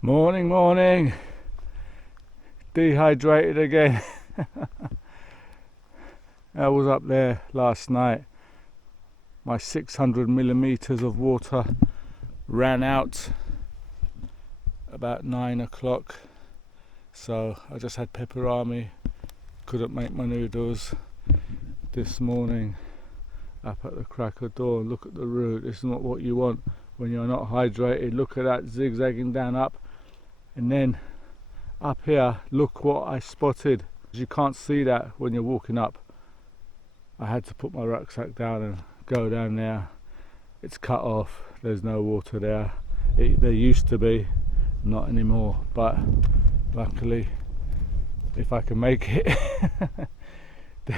Morning, morning. Dehydrated again. I was up there last night. My 600 millimeters of water ran out about 9 o'clock. So I just had pepperami. Couldn't make my noodles this morning. Up at the crack of dawn. Look at the route. This is not what you want when you're not hydrated. Look at that, zigzagging down up. And then up here, look what I spotted. You can't see that when you're walking up. I had to put my rucksack down and go down there. It's cut off. There's no water there. There used to be, not anymore. But luckily, if I can make it, the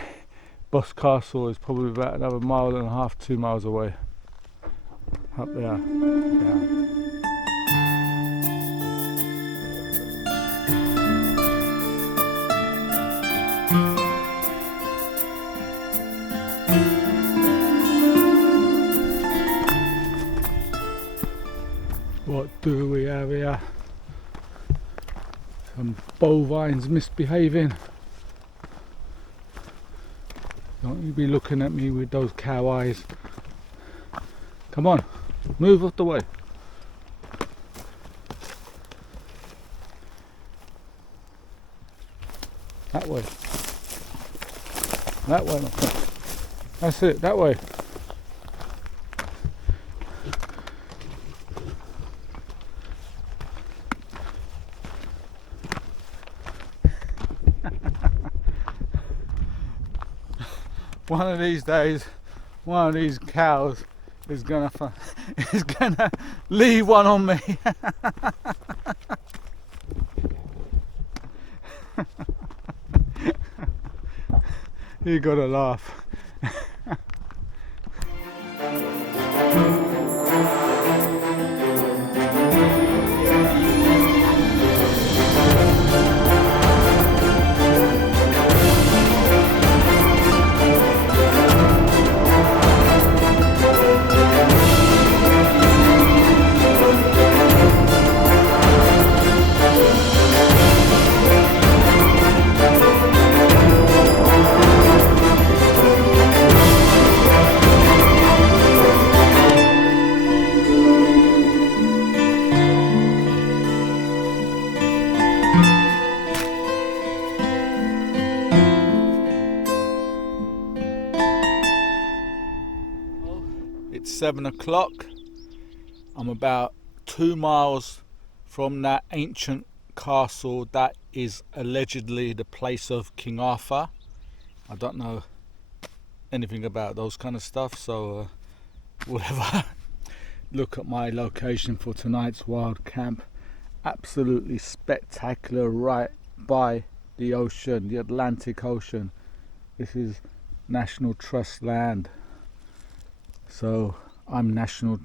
Boss Castle is probably about another 1.5 miles, 2 miles away. Up there. Yeah. What do we have here? Some bovines misbehaving. Don't you be looking at me with those cow eyes. Come on, move off the way. That way. That way, my friend. That's it, that way. One of these days, one of these cows is gonna leave one on me. You gotta laugh. It's 7 o'clock. I'm about 2 miles from that ancient castle that is allegedly the place of King Arthur. I don't know anything about those kind of stuff, so whatever. Look at my location for tonight's wild camp. Absolutely spectacular, right by the ocean, the Atlantic Ocean. This is National Trust land. So I'm national.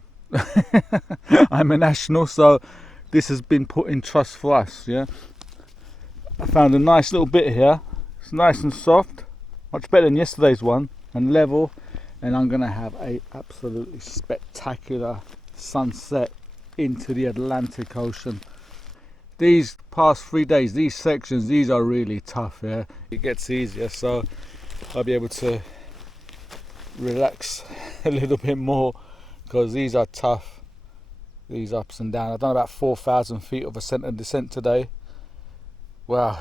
I'm a national, so this has been put in trust for us. Yeah, I found a nice little bit here. It's nice and soft, much better than yesterday's one, and level. And I'm gonna have a absolutely spectacular sunset into the Atlantic Ocean. These past 3 days, these sections, these are really tough. Yeah, it gets easier, so I'll be able to relax a little bit more, because these are tough, these ups and downs. I've done about 4,000 feet of ascent and descent today. Wow,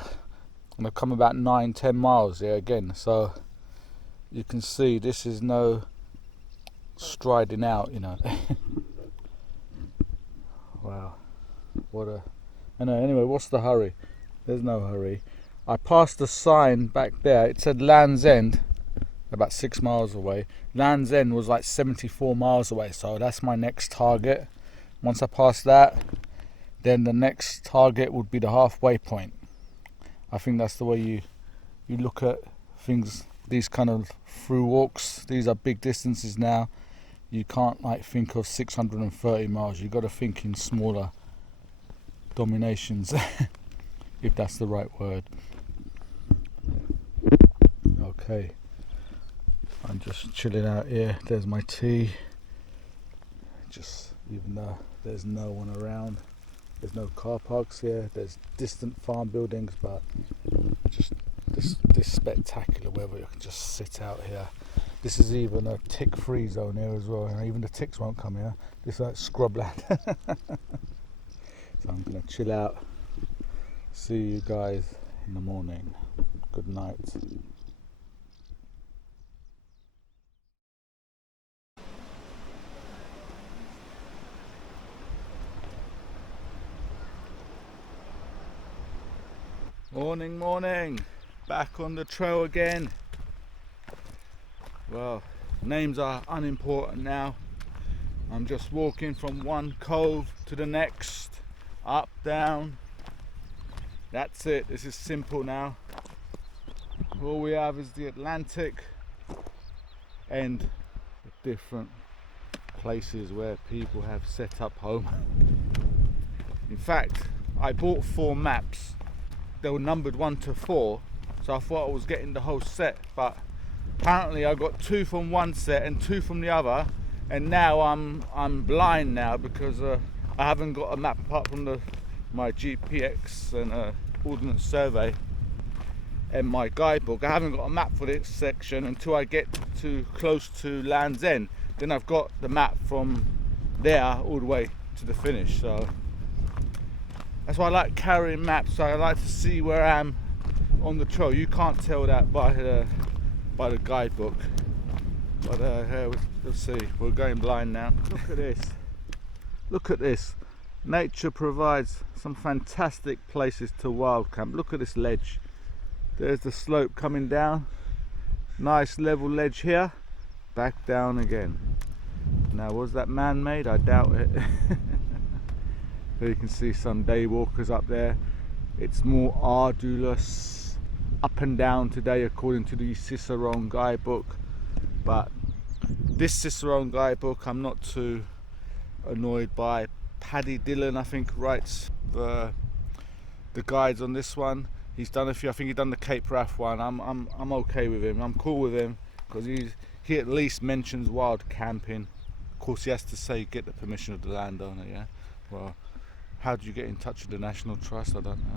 and I've come about 9-10 miles here again, so you can see this is no striding out, you know. Wow, what a, I know. Anyway, what's the hurry? There's no hurry. I passed the sign back there, it said Land's End, about 6 miles away. Land's End was like 74 miles away, so that's my next target. Once I pass that, then the next target would be the halfway point. I think that's the way you look at things, these kind of through walks. These are big distances now. You can't like think of 630 miles. You've got to think in smaller dominations, if that's the right word. Okay, I'm just chilling out here. There's my tea. Just even though there's no one around, There's no car parks here. There's distant farm buildings, but just this spectacular weather. You can just sit out here. This is even a tick-free zone here as well. Even the ticks won't come here. This is like scrubland. So I'm gonna chill out. See you guys in the morning. Good night. Morning, morning. Back on the trail again. Well, names are unimportant now. I'm just walking from one cove to the next, up, down. That's it. This is simple now. All we have is the Atlantic and the different places where people have set up home. In fact, I bought 4 maps. They were numbered 1 to 4, so I thought I was getting the whole set, but apparently I got 2 from one set and 2 from the other, and now I'm blind now because I haven't got a map apart from my GPX and Ordnance Survey and my guidebook. I haven't got a map for this section until I get to close to Land's End. Then I've got the map from there all the way to the finish. So that's why I like carrying maps. So I like to see where I am on the trail. You can't tell that by the guidebook. But we'll see. We're going blind now. Look at this. Look at this. Nature provides some fantastic places to wild camp. Look at this ledge. There's the slope coming down. Nice level ledge here. Back down again. Now, was that man-made? I doubt it. There you can see some day walkers up there. It's more arduous up and down today according to the Cicerone guidebook, but this Cicerone guidebook I'm not too annoyed by. Paddy Dillon, I think, writes the guides on this one. He's done a few. I think he's done the Cape Wrath one. I'm okay with him. I'm cool with him because he at least mentions wild camping. Of course, he has to say get the permission of the landowner. Yeah. Well, how do you get in touch with the National Trust? I don't know.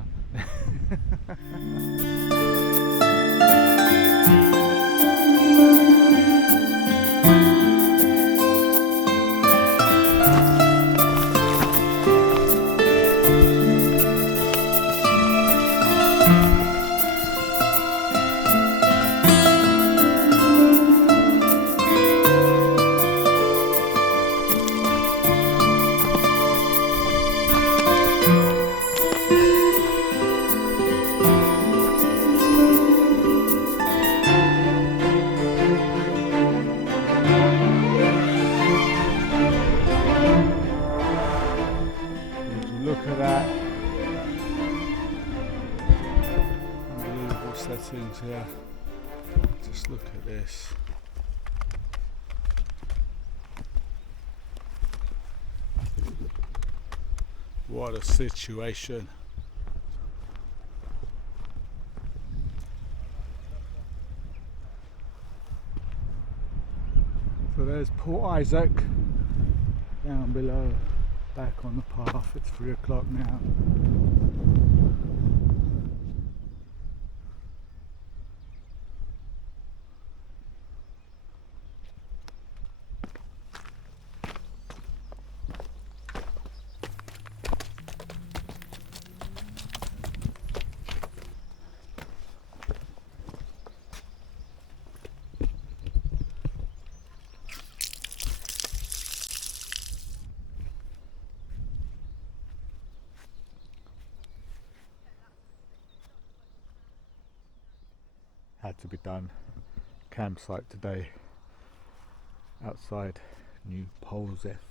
Look at that. Unbelievable settings here. Just look at this. What a situation. So there's Port Isaac down below. Back on the path. It's 3 o'clock now. Had to be done. Campsite today outside New Polzeath.